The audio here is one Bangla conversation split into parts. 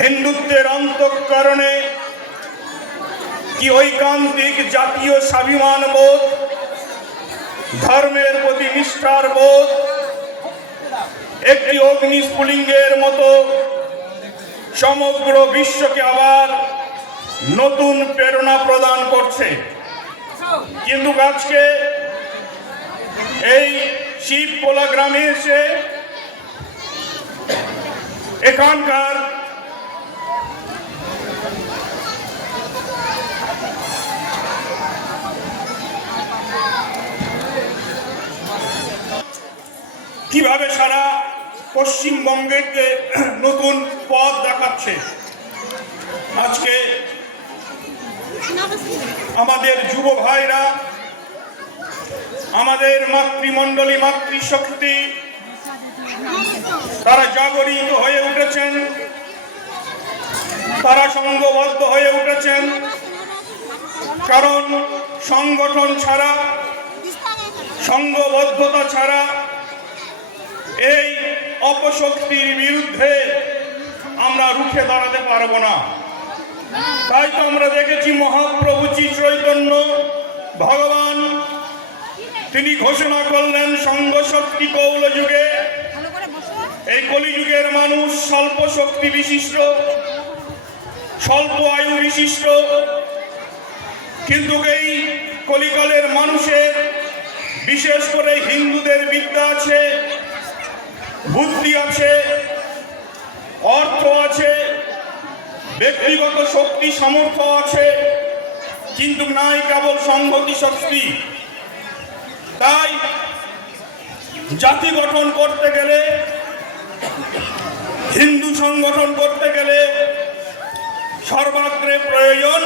হিন্দুত্বের অন্তঃকরণে কি ঐকান্তিক জাতীয় স্বাভিমান বোধ? ধর্মের প্রতি নিষ্ঠার বোধ? একটি অগ্নিস্ফুলিঙ্গের মতো সমগ্র বিশ্বকে আবার নতুন প্রেরণা প্রদান করছে। কিন্তু আজকে এই শিবপোলা গ্রামে এসে এখানকার কীভাবে সারা পশ্চিমবঙ্গকে নতুন পথ দেখাচ্ছে? আজকে আমাদের যুব ভাইরা, আমাদের মাতৃমণ্ডলী, মাতৃশক্তি, তারা জাগরিত হয়ে উঠেছেন, তারা সংঘবদ্ধ হয়ে উঠেছেন, কারণ সংগঠন ছাড়া সংঘবদ্ধতা ছাড়া এই অপশক্তির বিরুদ্ধে আমরা রুখে দাঁড়াতে পারব না। তাই তো আমরা দেখেছি মহাপ্রভু শ্রী চৈতন্য ভগবান তিনি ঘোষণা করলেন সংঘ শক্তি কৌল যুগে। এই কলিযুগের মানুষ স্বল্প শক্তি বিশিষ্ট স্বল্প আয়ু বিশিষ্ট। কিন্তু এই কলিকালের মানুষের বিশেষ করে হিন্দুদের বিদ্যা আছে। বুদ্ধি আছে, অর্থ আছে, ব্যক্তিগত শক্তি, সামর্থ্য আছে, কিন্তু নাই কেবল সংহতি শক্তি। তাই জাতি গঠন করতে গেলে, হিন্দু সংগঠন করতে গেলে সর্বাগ্রে প্রয়োজন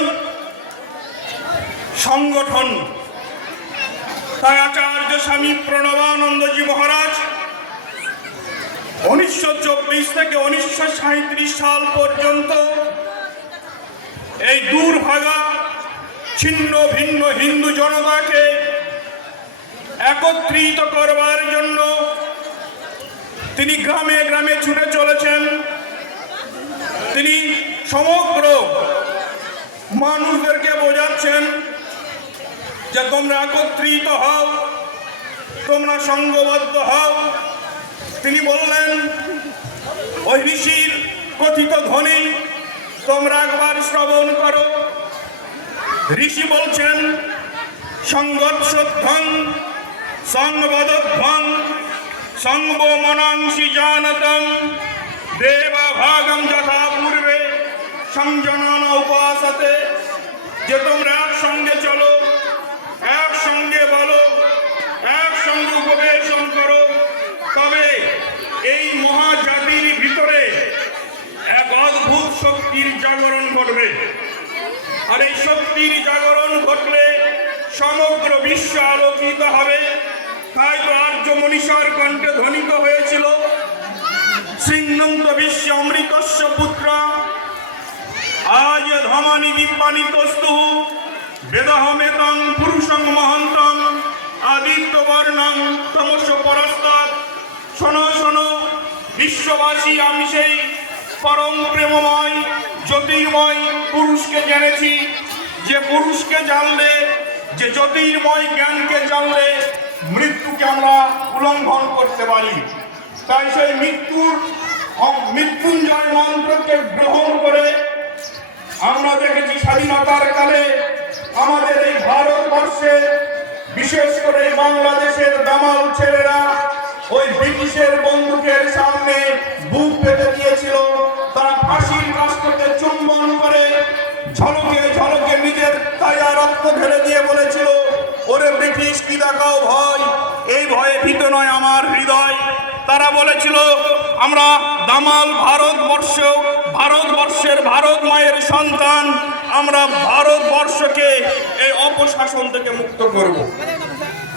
সংগঠন। তাই আচার্য স্বামী প্রণবানন্দজি মহারাজ উনিশশো চব্বিশ থেকে উনিশশো সাল পর্যন্ত এই দূরভাগা ছিন্ন ভিন্ন হিন্দু জনতাকে একত্রিত করবার জন্য তিনি গ্রামে গ্রামে ছুটে চলেছেন। তিনি সমগ্র মানুষদেরকে বোঝাচ্ছেন যে তোমরা একত্রিত হও, তোমরা সংঘবদ্ধ হও তিনি বললেন, ওই ঋষির কথিত ধ্বনি তোমরা একবার শ্রবণ করো। ঋষি বলছেন সংগৎসধ্বং সংবদধ্বং সংব মনাংসি জানতম দেবা ভাগম যথা পূর্বে সংজনন উপাসতে। যে তোমরা একসঙ্গে চলো, একসঙ্গে বলো একসঙ্গে শক্তির জাগরণ ঘটবে। আর এই শক্তির জাগরণ ঘটলে সমগ্র বিশ্ব আলোকিত হবে। তাই তো আর্য মনীষার কণ্ঠে ধ্বনিত হয়েছিল সিংনন্ত বিশ্ব অমৃতস্য পুত্র, আজ ধমানি দিব্যানি তস্তু বেদহমেতং পুরুষং মহন্তং আদিত্য বর্ণং তমস পরস্তাৎ। শোনো শোনো, বিশ্ববাসী, আমি সেই পরম প্রেমময়, জ্যোতির্ময় পুরুষকে জেনেছি। যে পুরুষকে জানলে, যে জ্যোতির্ময় জ্ঞানকে জানলে মৃত্যুকে আমরা উল্লঙ্ঘন করতে পারি। তাই সেই মৃত্যুর মৃত্যুঞ্জয় মন্ত্রকে গ্রহণ করে আমরা দেখেছি স্বাধীনতার কালে আমাদের এই ভারতবর্ষে, বিশেষ করে বাংলাদেশের দামাল ছেলেরা ওই ব্রিটিশের বন্দুকের সামনে বুক পেতে দিয়েছিল। ফাঁসির কাজটাকে চুম্বন করে ঝলকে ঝলকে নিজের তাজা রক্ত ঢেলে দিয়ে বলেছিল, ওরে ব্রিটিশ, কি দেখাও ভয়? এই ভয়ে ভীত নয় আমার হৃদয়। তারা বলেছিল, আমরা দামাল ভারতবর্ষ ভারতবর্ষের ভারত মায়ের সন্তান। আমরা ভারতবর্ষকে এই অপশাসন থেকে মুক্ত করব।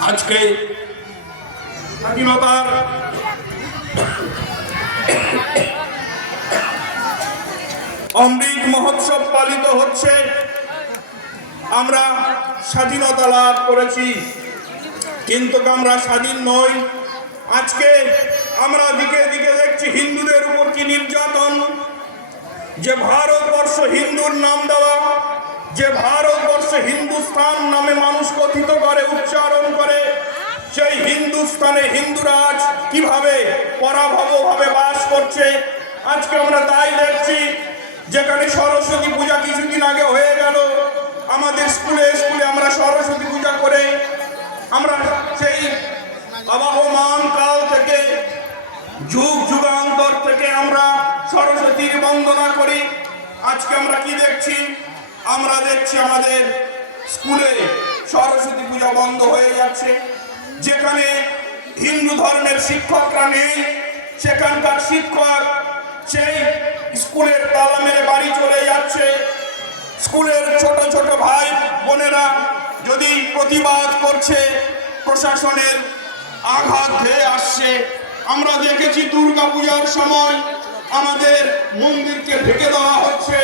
আজকে স্বাধীনতার অমৃত মহোৎসব পালিত হচ্ছে। আমরা স্বাধীনতা লাভ করেছি, কিন্তু আমরা স্বাধীন নই। আজকে আমরা দিকে দিকে দেখছি হিন্দুদের উপর কি নির্যাতন। যে ভারতবর্ষ হিন্দুর নাম দেওয়া, যে ভারতবর্ষ হিন্দুস্তান নামে মানুষ কথিত করে, উচ্চারণ করে, সেই হিন্দুস্তানে হিন্দুরা আজ কীভাবে পরাভবভাবে বাস করছে, আজকে আমরা তাই দেখছি। যেখানে সরস্বতী পূজা কিছুদিন আগে হয়ে গেল, আমাদের স্কুলে স্কুলে আমরা সরস্বতী পূজা করে, আমরা সেই আবাহমান কাল থেকে, যুগ যুগান্তর থেকে আমরা সরস্বতীর বন্দনা করি। আজকে আমরা কি দেখছি? আমরা দেখছি আমাদের স্কুলে সরস্বতী পূজা বন্ধ হয়ে যাচ্ছে। যেখানে হিন্দু ধর্মের শিক্ষকরা নেই, সেখানকার শিক্ষক সেই স্কুলের তালা মেরে বাড়ি চলে যাচ্ছে। স্কুলের ছোট ছোট ভাই বোনেরা যদি প্রতিবাদ করছে, প্রশাসনের আঘাত হয়ে আসছে। আমরা দেখেছি দুর্গা পূজার সময় আমাদের মন্দিরকে ঢেকে দেওয়া হচ্ছে।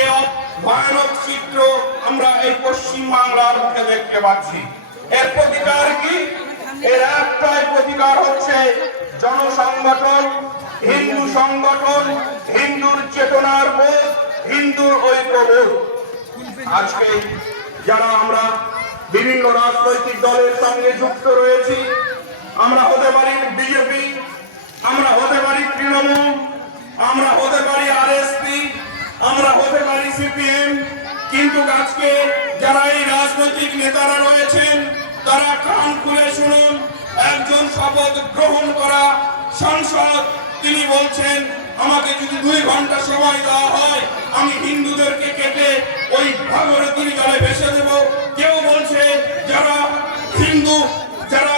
এই ভয়ানক চিত্র আমরা এই পশ্চিম বাংলার মুখে দেখতে পাচ্ছি। এর প্রতিকার কি? এর একটাই প্রতিকার হচ্ছে জনসংগঠন হিন্দু সংগঠন, হিন্দুর চেতনার বোধ, হিন্দুর ঐক্যবোধ। আজকে যারা আমরা বিভিন্ন রাজনৈতিক দলের সঙ্গে যুক্ত রয়েছি, আমরা হতে পারি বিজেপি, আমরা হতে পারি তৃণমূল, আমরা হতে পারি আরএসপি, আমরা হতে পারি সিপিএম, কিন্তু আজকে যারা এই রাজনৈতিক নেতারা রয়েছেন, তারা কান খুলে শুনুন, একজন শপথ গ্রহণ করা সাংসদ তিনি বলছেন, আমাকে যদি দুই ঘণ্টা সময় দেওয়া হয়, আমি হিন্দুদেরকে কেটে ওই ভাগরথীর জলে ভেসে দেব। কেউ বলছে, যারা হিন্দু, যারা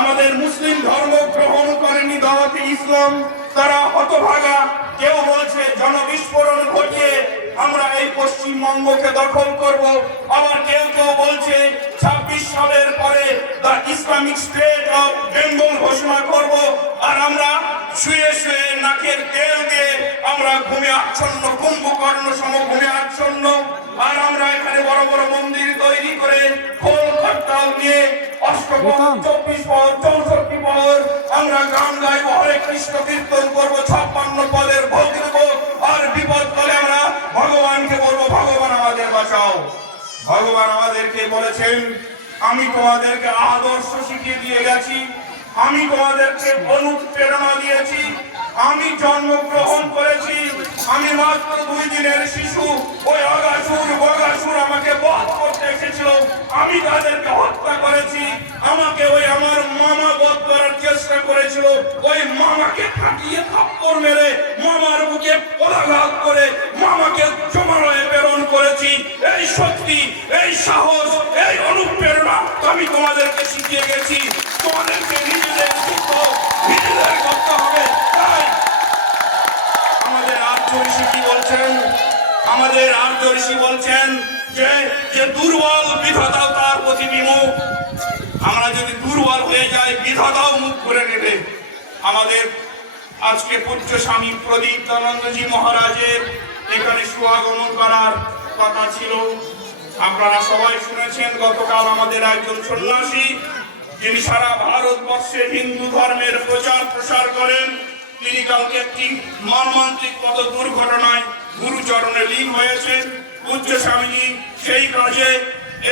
আমাদের মুসলিম ধর্ম গ্রহণ করেনি দাওয়াতে ইসলাম, তারা হতভাগা। কেউ বলছে, জনবিস্ফোরণ ঘটিয়ে আমরা এই পশ্চিমবঙ্গকে দখল করব। আবার কেউ কেউ বলছে, ছাব্বিশ সালের পরে the Islamic State of Bengal ঘোষণা নাকের তেল দিয়ে আমরা ঘুমে আচ্ছন্ন কুম্ভকর্ণ সম ঘুমে আচ্ছন্ন। আর আমরা এখানে বড় বড় মন্দির তৈরি করে খোল খট্টাল নিয়ে চব্বিশ পর চৌষট্টি পর আমরা গান গাইব হরে কৃষ্ণ কীর্তন করব ছাপ্পান্ন পদের ভোগ দেব। আর বিপদ করে আমরা ভগবানকে বলব ভগবান আমাদের বাঁচাও। ভগবান আমাদেরকে বলেছেন আমি তোমাদেরকে আদর্শ শিখিয়ে দিয়ে গেছি। আমি তোমাদেরকে অনুপ্রেরণা দিয়েছি। আমি জন্মগ্রহণ করেছি। আমি মাত্র দুই দিনের শিশু। ওই অগাসুর বগাসুর আমাকে বধ করতে এসেছিল। আমি তাদেরকে হত্যা করেছি। আমাকে ওই আমার মামা বধ করার চেষ্টা করেছিল। ওই মামাকে ফাটিয়ে থাপ্পড় মেরে মামার বুকে পদাঘাত করে মামাকে জমালয়ে প্রেরণ করেছি। এই শক্তি, এই সাহস, এই অনুপ্রেরণা আমি তোমাদেরকে শিখিয়ে গেছি। তোমাদেরকে নিজেদের শিখতে করতে হবে তাই আমাদের আর্য ঋষি কি বলছেন আমাদের আর্য ঋষি বলছেন যে যে দুর্বল বিধাতাও তার প্রতি বিমুখ আমরা যদি দুর্বল হয়ে যাই বিধাতাও মুখ করে নেবে আমাদের আজকে পূজ্য স্বামী প্রদীপ আনন্দজি মহারাজের এখানে সুয়াগমন করার কথা ছিল আপনারা সবাই শুনেছেন, গতকাল আমাদের একজন সন্ন্যাসী যিনি সারা ভারতবর্ষে হিন্দু ধর্মের প্রচার প্রসার করেন, তিনি কালকে একটি মর্মান্তিক পথ দুর্ঘটনায় গুরুচরণে লীন হয়েছেন। পূজ্য স্বামীজি সেই কাজে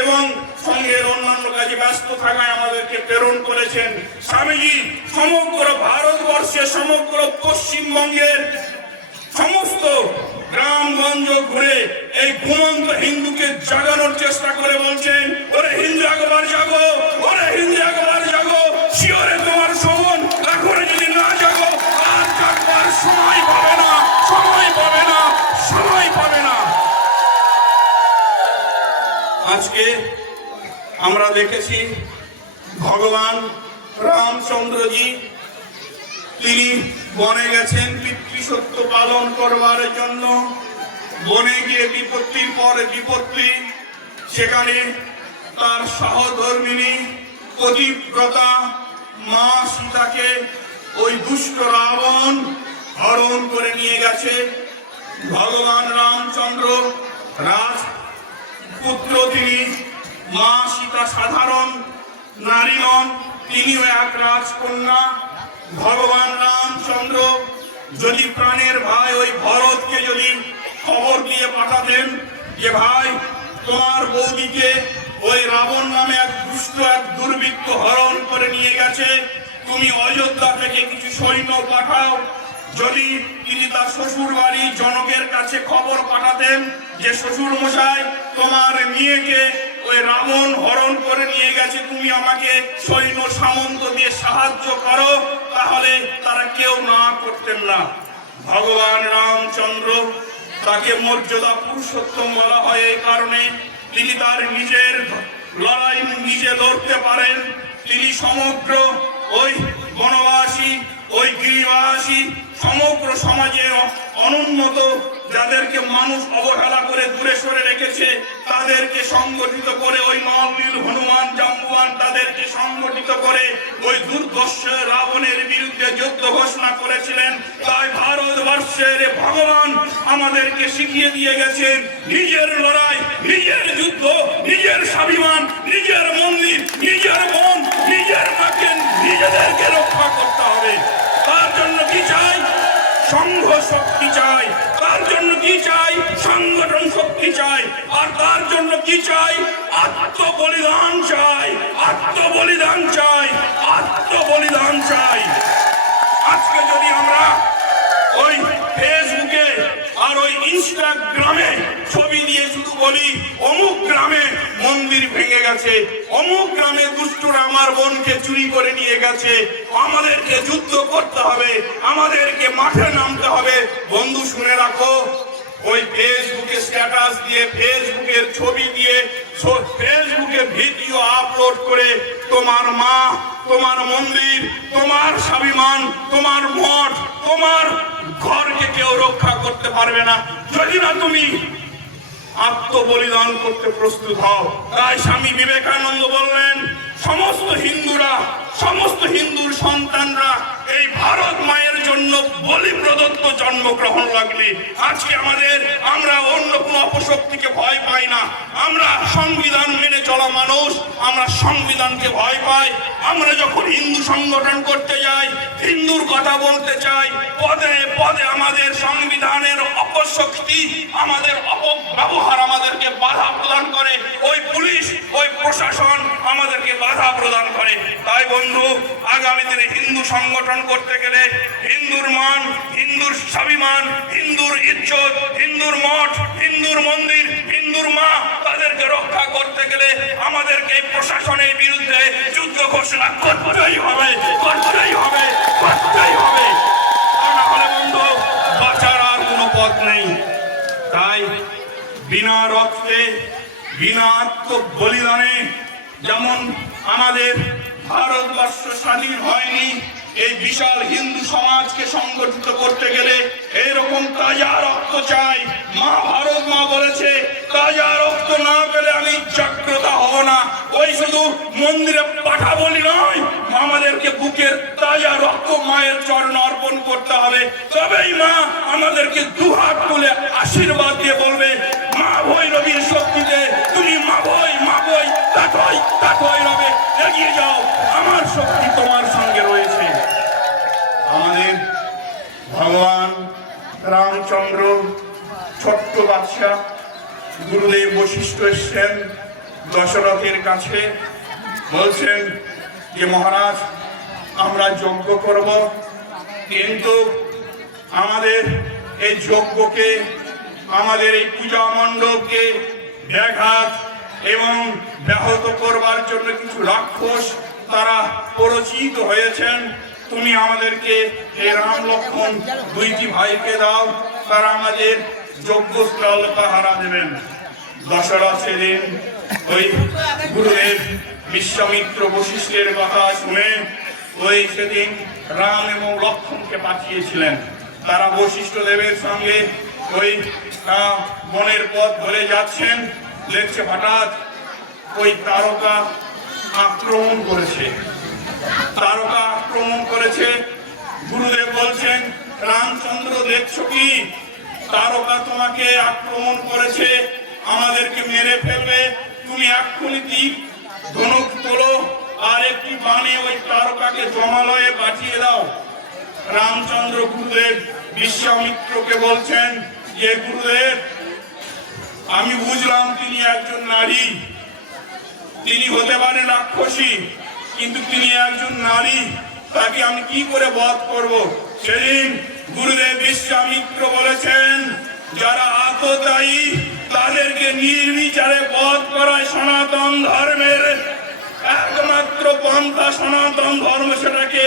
এবং সঙ্গের অন্যান্য কাজে ব্যস্ত থাকায় আমাদেরকে প্রেরণ করেছেন। স্বামীজি, সমগ্র ভারতবর্ষে, সমগ্র পশ্চিমবঙ্গের সমস্ত গ্রামগঞ্জ ঘুরে এই ঘুমন্ত হিন্দুকে জাগানোর চেষ্টা করে বলছেন, ওরে হিন্দু একবার জাগো, ওরে হিন্দু একবার জাগো, শিওরে তোমার শোভন এখনও যদি না জাগো, আর জাগবার সময় পাবে না, সময় পাবে না, সময় পাবে না। আজকে আমরা দেখেছি ভগবান রামচন্দ্রজি, তিনি বনে গেছেন পিতৃসত্য পালন করবার জন্য বনে গিয়ে বিপত্তির পর বিপত্তি, সেখানে তার সহধর্মিনী পতিব্রতা মা সীতাকে ওই দুষ্ট রাবণ হরণ করে নিয়ে গেছে। ভগবান রামচন্দ্র রাজ পুত্র তিনি, মা সীতা সাধারণ নারী তিনিও এক রাজকন্যা। ভগবান রামচন্দ্র যদি প্রাণের ভাই ওই ভরতকে যদি খবর দিয়ে পাঠাতেন যে ভাই, তোমার বৌদিকে ওই রাবণ নামে এক দুষ্ট, এক দুর্বৃত্ত হরণ করে নিয়ে গেছে। তুমি অযোধ্যা থেকে কিছু সৈন্য পাঠাও। যদি তিনি তার শ্বশুর বাড়ি জনকের কাছে খবর পাঠাতেন যে শ্বশুর মশাই তোমার মেয়েকে ওই রাবণ হরণ করে নিয়ে গেছে, তুমি আমাকে সৈন্য সামন্ত দিয়ে সাহায্য করো, তাহলে তারা কেউ না করতেন না। ভগবান রামচন্দ্র তাকে মর্যাদা পুরুষোত্তম বলা হয় এই কারণে। তিনি তার নিজের লড়াই নিজে লড়তে পারেন। তিনি সমগ্র ওই বনবাসী, ওই গিরিবাসী সমগ্র সমাজে অনুন্নত যাদেরকে মানুষ অবহেলা করে দূরে সরে রেখেছে, তাদেরকে সংগঠিত করে ওই নলীল হনুমান জাম্বুয়ান তাদেরকে সংগঠিত করে ওই দুর্দর্শ রাবণের বিরুদ্ধে যুদ্ধ ঘোষণা করেছিলেন। তাই ভারতবর্ষের ভগবান আমাদেরকে শিখিয়ে দিয়ে গেছেন, নিজের লড়াই, নিজের যুদ্ধ, নিজের স্বাভিমান, নিজের মন্দির, নিজের মন নিজের মাকে, নিজেদেরকে রক্ষা করতে হবে। তার জন্য কি চাই? সংঘ শক্তি শক্তি চাই? আর তার জন্য কি চাই? আত্ম বলিদান চাই। আত্ম বলিদান চাই। আত্ম বলিদান চাই। আজকে যদি আমরা ওই ফেসবুকে আর ওই ইনস্টাগ্রামে ছবি দিয়ে শুধু বলি, অমুক গ্রামে মন্দির ভেঙে গেছে, অমুক গ্রামে দুষ্টরা আমার বোনকে চুরি করে নিয়ে গেছে, আমাদেরকে যুদ্ধ করতে হবে, আমাদেরকে মাঠে নামতে হবে, বন্ধু শুনে রাখো ওই ফেসবুকে স্ট্যাটাস দিয়ে ফেসবুকের ছবি দিয়ে ফেসবুকে ভিডিও আপলোড করে তোমার মা, তোমার মন্দির, তোমার স্বাভিমান, তোমার মঠ, তোমার ঘরকে কেউ রক্ষা করতে পারবে না। যদি না তুমি আত্মবলিদান করতে প্রস্তুত হও। তাই স্বামী বিবেকানন্দ বললেন, সমস্ত হিন্দুরা সমস্ত হিন্দুর সন্তানরা এই ভারত মায়ের জন্য বলি প্রদত্ত জন্মগ্রহণ লাগলে আজকে আমাদের আমরা অন্য কোনো অপশক্তিকে ভয় পাই না। আমরা সংবিধান মেনে চলা মানুষ, আমরা সংবিধানকে ভয় পাই। আমরা যখন হিন্দু সংগঠন করতে যাই, হিন্দুর কথা বলতে চাই, পদে পদে আমাদের সংবিধানের অপশক্তি, আমাদের অপব্যবহার আমাদেরকে বাধা প্রদান করে। ওই পুলিশ, ওই প্রশাসন আমাদেরকে বাধা প্রদান করে। তাই বন্ধু আগামী দিনে হিন্দু সংগঠন করতে গেলে হিন্দুর মান, হিন্দুর স্বাভিমান, হিন্দুর ইজ্জত, হিন্দুর মঠ, হিন্দুর মন্দির, হিন্দুর মা তাদেরকে রক্ষা করতে গেলে আমাদেরকে প্রশাসনের বিরুদ্ধে যুদ্ধ ঘোষণা করতেই হবে করতেই হবে করতেই হবে। বন্ধু, বাঁচার আর কোনো পথ নেই। তাই বিনা রক্তে, বিনা আত্ম বলিদানে যেমন আমাদের ভারতবর্ষ স্বাধীন হয়নি। এই বিশাল হিন্দু সমাজকে সংগঠিত করতে গেলে এরকম তাজা রক্ত চাই। মা ভারত মা বলেছে, তাজা রক্ত না পেলে আমি জাগ্রত হব না। ওই শুধু মন্দিরে পাঠা বলি নয়, আমাদেরকে বুকের তাজা রক্ত মায়ের চরণ অর্পণ করতে হবে। তবেই মা আমাদেরকে দুহাত তুলে আশীর্বাদ দিয়ে বলবে মা ভৈরবীর শক্তিতে তুমি মা ভৈ মা বই তাঠই তাঠই রবে এগিয়ে যাও আমার শক্তি তোমার সঙ্গে রয়েছে আমাদের ভগবান রামচন্দ্র ছোট্ট বাদশা গুরুদেব বশিষ্ঠ এসছেন দশরথের কাছে, বলছেন যে মহারাজ, আমরা যজ্ঞ করব, কিন্তু আমাদের এই যজ্ঞকে, আমাদের এই পূজা মণ্ডপকে ব্যাঘাত এবং ব্যাহত করবার জন্য কিছু রাক্ষস তারা পরিচিত হয়েছেন। তুমি আমাদেরকে এই রাম লক্ষ্মণ দুইটি ভাইকে দাও, তারা আমাদের যজ্ঞস্থল পাহারা দেবেন। দশরা সেদিন ওই গুরুদেব বিশ্বামিত্র বশিষ্ঠের কথা শুনে ওই সেদিন রাম এবং লক্ষ্মণকে পাঠিয়েছিলেন। তারা বশিষ্ঠ দেবের সঙ্গে ওই বনের পথ ধরে যাচ্ছেন। দেখছে হঠাৎ ওই তারকা আক্রমণ করেছে। তারকা আক্রমণ করেছে। গুরুদেব বলছেন, রামচন্দ্র, দেখছ কি? তারকা তোমাকে আক্রমণ করেছে, আমাদেরকে মেরে ফেলবে। তুমি এক্ষুনি তীর ধনুক তোলো, আর একটি বাণী ওই তারকাকে জমালয়ে পাঠিয়ে দাও। রামচন্দ্র গুরুদেব বিশ্বামিত্রকে বলছেন যে গুরুদেব, আমি বুঝলাম তিনি একজন নারী। তিনি হতে পারেন রাক্ষসী, কিন্তু তিনি একজন নারী। তাকে আমি কি করে বধ করব? সেদিন গুরুদেব বিশ্বামিত্র বলেছেন, যারা আততায়ী তাদেরকে নির্বিচারে বধ করায় সনাতন ধর্মের একমাত্র পন্থা সনাতন ধর্ম সেটাকে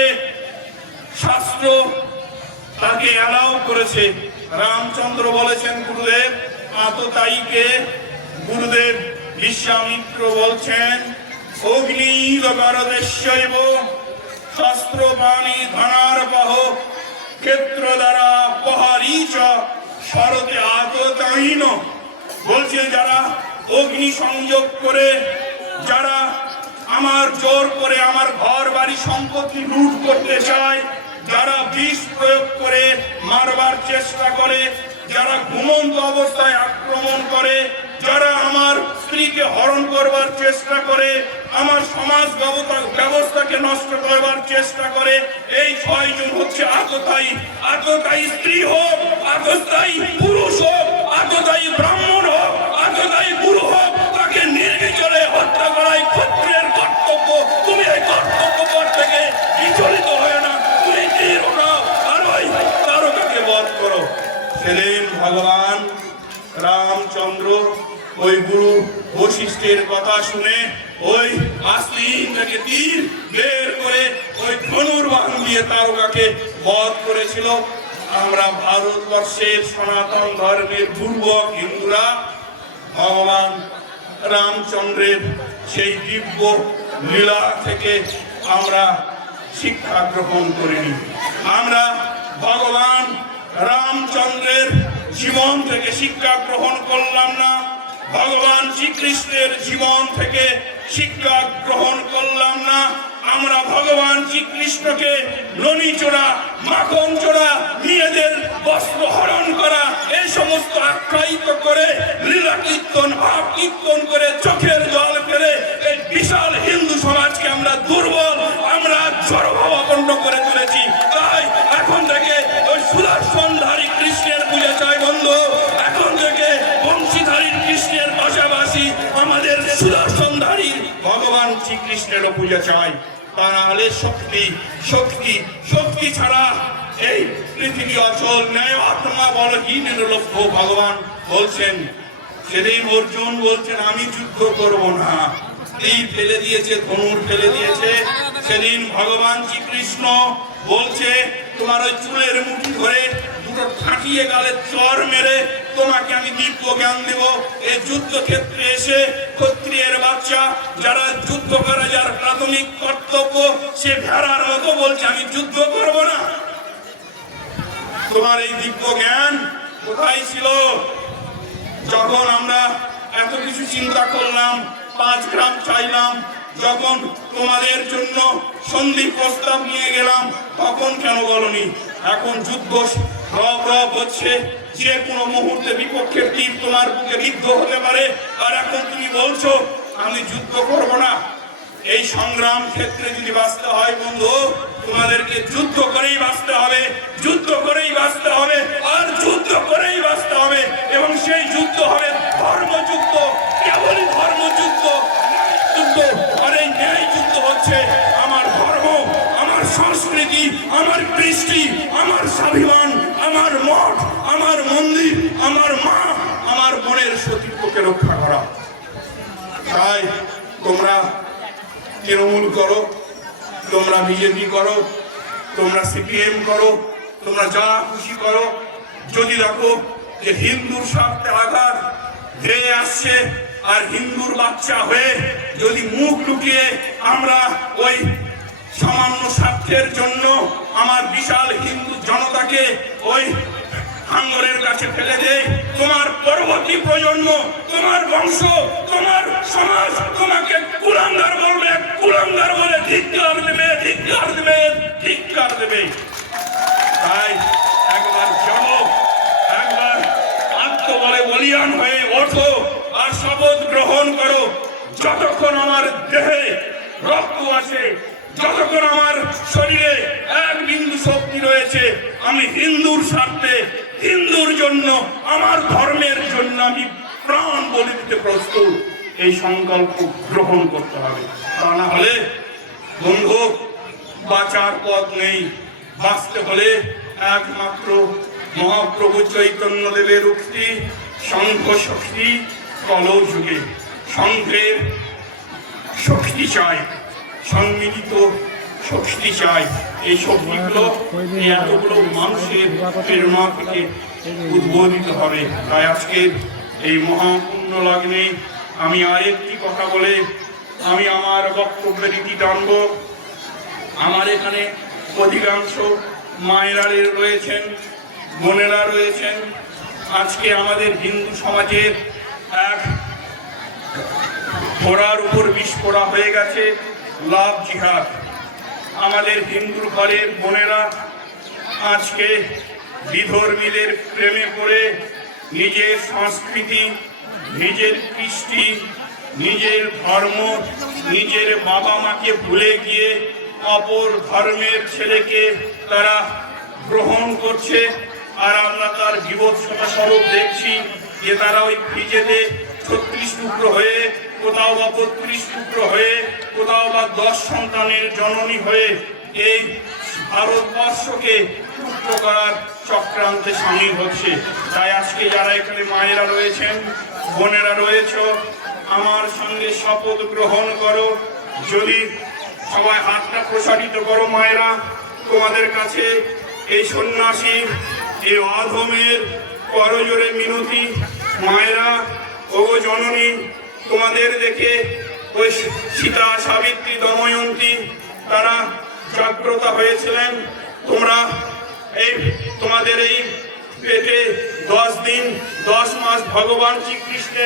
শাস্ত্র তাকে অ্যালাউ করেছে। রামচন্দ্র বলেছেন, গুরুদেব আততায়ীকে গুরুদেব বিশ্বামিত্র বলছেন অগ্নি শাস্ত্র বাণী ধনার বহ ক্ষেত্র দ্বারা পহারি চ, শরতে আততাহীন বলছে যারা অগ্নি সংযোগ করে, যারা আমার জোর করে আমার ঘর বাড়ি সম্পত্তি লুট করতে চায়, যারা বিষ প্রয়োগ করে মারবার চেষ্টা করে, যারা ঘুমন্ত অবস্থায় আক্রমণ করে, যারা আমার স্ত্রীকে হরণ করবার চেষ্টা করে আমার সমাজ ব্যবস্থা- ব্যবস্থাকে নষ্ট করবার চেষ্টা করে। এই ছয়জন হচ্ছে আততায়ী আততায়ী স্ত্রী হোক আততায়ী পুরুষ হোক আততায়ী ব্রাহ্মণ হোক আততায়ী গুরু হোক, তাকে নির্বিচারে হত্যা করাই ক্ষত্রিয়ের কর্তব্য। তুমি এই কর্তব্য পর থেকে বিচলিত হয় না। তুমি তীর উঠাও। আর ওই তারকাকে বধ করো। সেদিন ভগবান রামচন্দ্র, ওই গুরু বশিষ্ঠের কথা শুনে ওই আশ্লিন থেকে তীর বের করে ওই ধনুর বান দিয়ে তারকাকে বধ করেছিল। আমরা ভারতবর্ষের সনাতন ধর্মের পূর্বক হিন্দুরা, ভগবান রামচন্দ্রের সেই দিব্য লীলা থেকে আমরা শিক্ষা গ্রহণ করিনি। আমরা ভগবান রামচন্দ্রের জীবন থেকে শিক্ষা গ্রহণ করলাম না। ভগবান শ্রীকৃষ্ণের জীবন থেকে শিক্ষা গ্রহণ করলাম না। আমরা ভগবান শ্রীকৃষ্ণকে ননি চোরা, মাখন চোরা, মেয়েদের বস্ত্র হরণ করা, এই সমস্ত আখ্যায়িত করে, লীলা কীর্তন, ভাব কীর্তন করে, চোখের জল ফেলে, এই বিশাল হিন্দু সমাজকে আমরা দুর্বল, আমরা জড়ভাবাপন্ন করে তুলেছি। তাই শ্রীকৃষ্ণেরও পূজা চাই। তা না হলে শক্তি শক্তি শক্তি ছাড়া এই পৃথিবী অচল ন্যায় আত্মা বলহীন লক্ষ্য ভগবান বলছেন, সেদিন অর্জুন বলছেন, আমি যুদ্ধ করব না। তীর ফেলে দিয়েছে, ধনুর ফেলে দিয়েছে। সেদিন ভগবান শ্রীকৃষ্ণ বলছে, তোমার ওই চুলের মুঠি ধরে দুটো ফাটিয়ে গালে চর মেরে তোমাকে আমি দিব্য জ্ঞান দেব। এই যুদ্ধ ক্ষেত্রে এসে ক্ষত্রিয়ের বাচ্চা, যারা যুদ্ধ করে, যার প্রাথমিক কর্তব্য, সে ভেড়ার মতো বলছে, আমি যুদ্ধ করব না। তোমার এই দিব্য জ্ঞান কোথায় ছিল? যখন আমরা এত কিছু চিন্তা করলাম, পাঁচ গ্রাম চাইলাম, যখন তোমাদের জন্য সন্ধি প্রস্তাব নিয়ে গেলাম, তখন কেন বলনি? এখন যুদ্ধ রব রব হচ্ছে, যে কোনো মুহূর্তে বিপক্ষের তীর তোমার বুকে বিদ্ধ হতে পারে। আর এখন তুমি বলছো, আমি যুদ্ধ করব না। এই সংগ্রাম ক্ষেত্রে যদি বাঁচতে হয় বন্ধু, তোমাদেরকে যুদ্ধ করেই বাঁচতে হবে, যুদ্ধ করেই বাঁচতে হবে, আর যুদ্ধ করেই বাঁচতে হবে। এবং সেই যুদ্ধ হবে ধর্মযুদ্ধ কেবলই ধর্মযুদ্ধ যুদ্ধ আর এই ন্যায় যুদ্ধ হচ্ছে আমার ধর্ম, আমার সংস্কৃতি, আমার কৃষ্টি, আমার স্বাভিমান। আমার মঠ, আমার মন্দির, আমার মা, আমার মনের সতীত্বকে রক্ষা করা। তাই তোমরা তৃণমূল করো, তোমরা বিজেপি করো, তোমরা সিপিএম করো, তোমরা যা খুশি করো। যদি দেখো যে হিন্দুর স্বার্থে আঘাত ধেয়ে আসছে আর হিন্দুর বাচ্চা হয়ে যদি মুখ লুকিয়ে আমরা ওই সামান্য স্বার্থের জন্য আমার বিশাল হিন্দু জনতাকে ওই হাঙ্গরের কাছে ফেলে দেয় তোমার পরবর্তী প্রজন্ম, তোমার বংশ, তোমার সমাজ তোমাকে কুলাঙ্গার বলবে, কুলাঙ্গার বলে ধিক্কার দেবে ধিক্কার দেবে ধিক্কার দেবে। তাই একবার যাব একবার আত্মবলে বলিয়ান হয়ে ওঠো আর শপথ গ্রহণ করো। যতক্ষণ আমার দেহে রক্ত আছে যতক্ষণ আমার শরীরে এক বিন্দু শক্তি রয়েছে, আমি হিন্দুর স্বার্থে, হিন্দুর জন্য, আমার ধর্মের জন্য আমি প্রাণ বলি দিতে প্রস্তুত। এই সংকল্প গ্রহণ করতে হবে। তা না হলে বন্ধু, বাঁচার পথ নেই। বাঁচতে হলে একমাত্র মহাপ্রভু চৈতন্য দেবের উক্তি সংঘ শক্তি কল যুগে শক্তি চাই। সম্মিলিত শক্তি চাই। এই শক্তিগুলো এই এতগুলো মানুষের প্রেরণা থেকে উদ্বোধিত হবে। তাই আজকের এই মহাপূর্ণ লগ্নে আমি আরেকটি কথা বলে আমি আমার বক্তব্যের ইতি টানব। আমার এখানে অধিকাংশ মায়েরা রয়েছেন, বোনেরা রয়েছেন। আজকে আমাদের হিন্দু সমাজের এক ঘোড়ার উপর পড়া হয়ে গেছে। লাভ জিহাদ। আমাদের হিন্দু ঘরের বোনেরা, আজকে বিধর্মীদের প্রেমে পড়ে নিজের সংস্কৃতি, নিজের কৃষ্টি, নিজের ধর্ম, নিজের বাবা মাকে ভুলে গিয়ে অপর ধর্মের ছেলেকে তারা গ্রহণ করছে আর আমরা তার বিভৎসতা স্বরূপ দেখছি যে তারা ওই ফ্রিজেতে ছত্রিশ টুকরো হয়ে কোথাও বা বত্রিশ টুকরো হয়ে, কোথাও বা দশ সন্তানের জননী হয়ে এই ভারতবর্ষকে টুকরো করার চক্রান্তে সামিল হচ্ছে। তাই আজকে যারা এখানে মায়েরা রয়েছেন, বোনেরা রয়েছ, আমার সঙ্গে শপথ গ্রহণ করো। যদি সবাই হাতটা প্রসারিত করো মায়েরা, তোমাদের কাছে এই সন্ন্যাসী, এই অধমের করজোরে মিনতি। মায়েরা ও জননী তোমাদের দেখে ওই সীতা সাবিত্রী দময়ন্তী তারা জাগ্রত হয়েছিলেন। তোমরা এই তোমাদের এই পেটে দশ দিন, দশ মাস ভগবান শ্রীকৃষ্ণ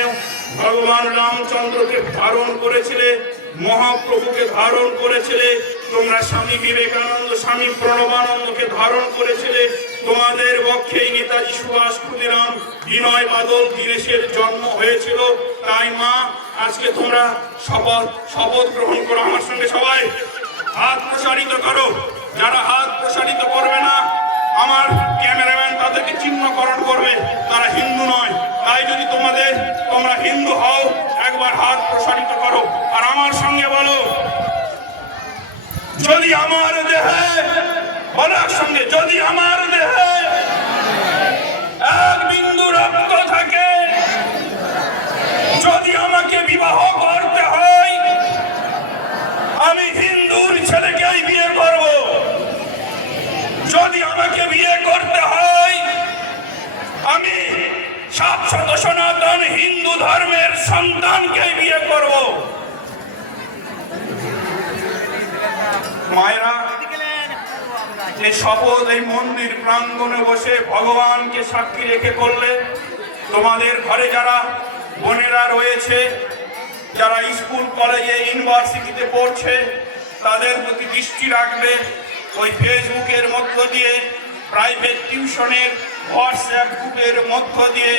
ভগবান রামচন্দ্রকে ধারণ করেছিলে, মহাপ্রভুকে ধারণ করেছিলে তোমরা স্বামী বিবেকানন্দ, স্বামী প্রণবানন্দকে ধারণ করেছিলে। তোমাদের পক্ষেই নেতাজি সুভাষ ক্ষুদিরাম, বিনয় বাদল, দীনেশের জন্ম হয়েছিল। তাই মা, আজকে তোমরা শপথ শপথ গ্রহণ করো আমার সঙ্গে সবাই। হাত প্রসারিত করো। যারা হাত প্রসারিত করবে না, আমার ক্যামেরাম্যান তাদেরকে চিহ্নকরণ করবে। তারা হিন্দু নয়। তাই যদি তোমাদের, তোমরা হিন্দু হও, একবার হাত প্রসারিত করো। আর আমার সঙ্গে বলো যদি আমার দেহে বলার সঙ্গে যদি আমার দেহে এক বিন্দু রক্ত থাকে, যদি আমাকে বিবাহ করতে হয়, আমি হিন্দুর ছেলেকেই বিয়ে করব। যদি আমাকে বিয়ে করতে হয়, আমি শাশ্বত সনাতন হিন্দু ধর্মের সন্তানকে বিয়ে করব। মায়েরা, যে শপথ এই মন্দির প্রাঙ্গণে বসে ভগবানকে সাক্ষী রেখে করলে তোমাদের ঘরে যারা বোনেরা রয়েছে, যারা স্কুল, কলেজে, ইউনিভার্সিটিতে পড়ছে, তাদের প্রতি দৃষ্টি রাখবে। ওই ফেসবুকের মধ্য দিয়ে প্রাইভেট টিউশনের হোয়াটসঅ্যাপ গ্রুপের মধ্য দিয়ে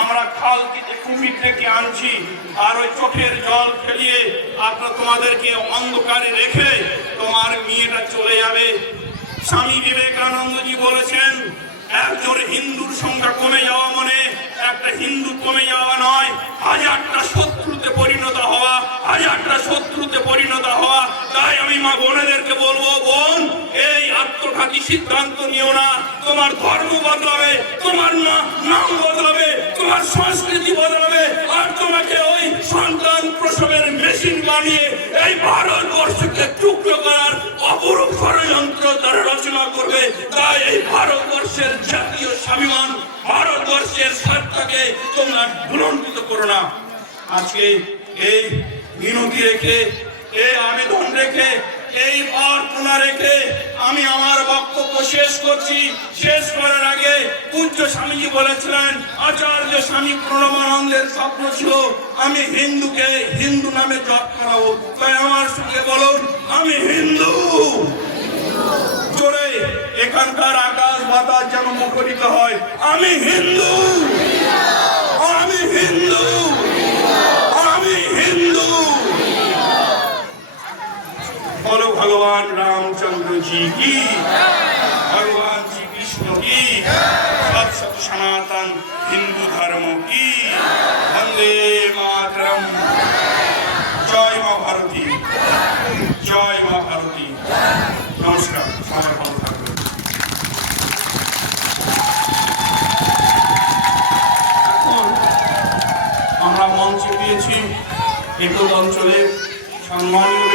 আমরা খালটিতে কুমির থেকে আনছি আর ওই চোখের জল ফেলিয়ে আপনার তোমাদেরকে অন্ধকারে রেখে তোমার মেয়েটা চলে যাবে। স্বামী বিবেকানন্দজি বলেছেন একজন হিন্দুর সংখ্যা কমে যাওয়া মানে একটা হিন্দু কমে যাওয়া নয়, হাজারটা শত্রুতে পরিণত হওয়া, হাজারটা শত্রুতে পরিণত হওয়া। তাই আমি মা বোনেদেরকে বলব, বোন আত্মঘাতী সিদ্ধান্ত নিও না। তোমার ধর্ম বদলাবে, তোমার নাম বদলাবে, তোমার সংস্কৃতি বদলাবে, আর তোমাকে ওই সন্তান প্রসবের মেশিন বানিয়ে এই ভারতবর্ষকে টুকরো করার অপরূপ ষড়যন্ত্র তারা রচনা করবে। তাই এই ভারতবর্ষের জাতীয় স্বাভিমান, ভারতবর্ষের স্বার্থকে তোমরা ভুলণ্ঠিত করো না। আজকে এই মিনতি রেখে, এই আবেদন রেখে এই প্রার্থনা রেখে আমি আমার বক্তব্য শেষ করছি। শেষ করার আগে পূজ্য স্বামীজি বলেছিলেন, আচার্য স্বামী প্রণবানন্দের স্বপ্ন ছিল, আমি হিন্দুকে হিন্দু নামে জপ করাবো। তাই আমার সঙ্গে বলুন, আমি হিন্দু। জোরে এখানকার আকাশ বাতাস যেন মুখরিত হয়, আমি হিন্দু। ভগবান রামচন্দ্রজি কি? ভগবান শ্রীকৃষ্ণ কি? সৎসত সনাতন হিন্দু ধর্ম কি? বন্দে মাতরম। জয় মা ভারতী। জয় মা ভারতী। নমস্কার, সবাই ভালো থাকবেন। আমরা মঞ্চে পেয়েছি একুল অঞ্চলের সম্মানীয়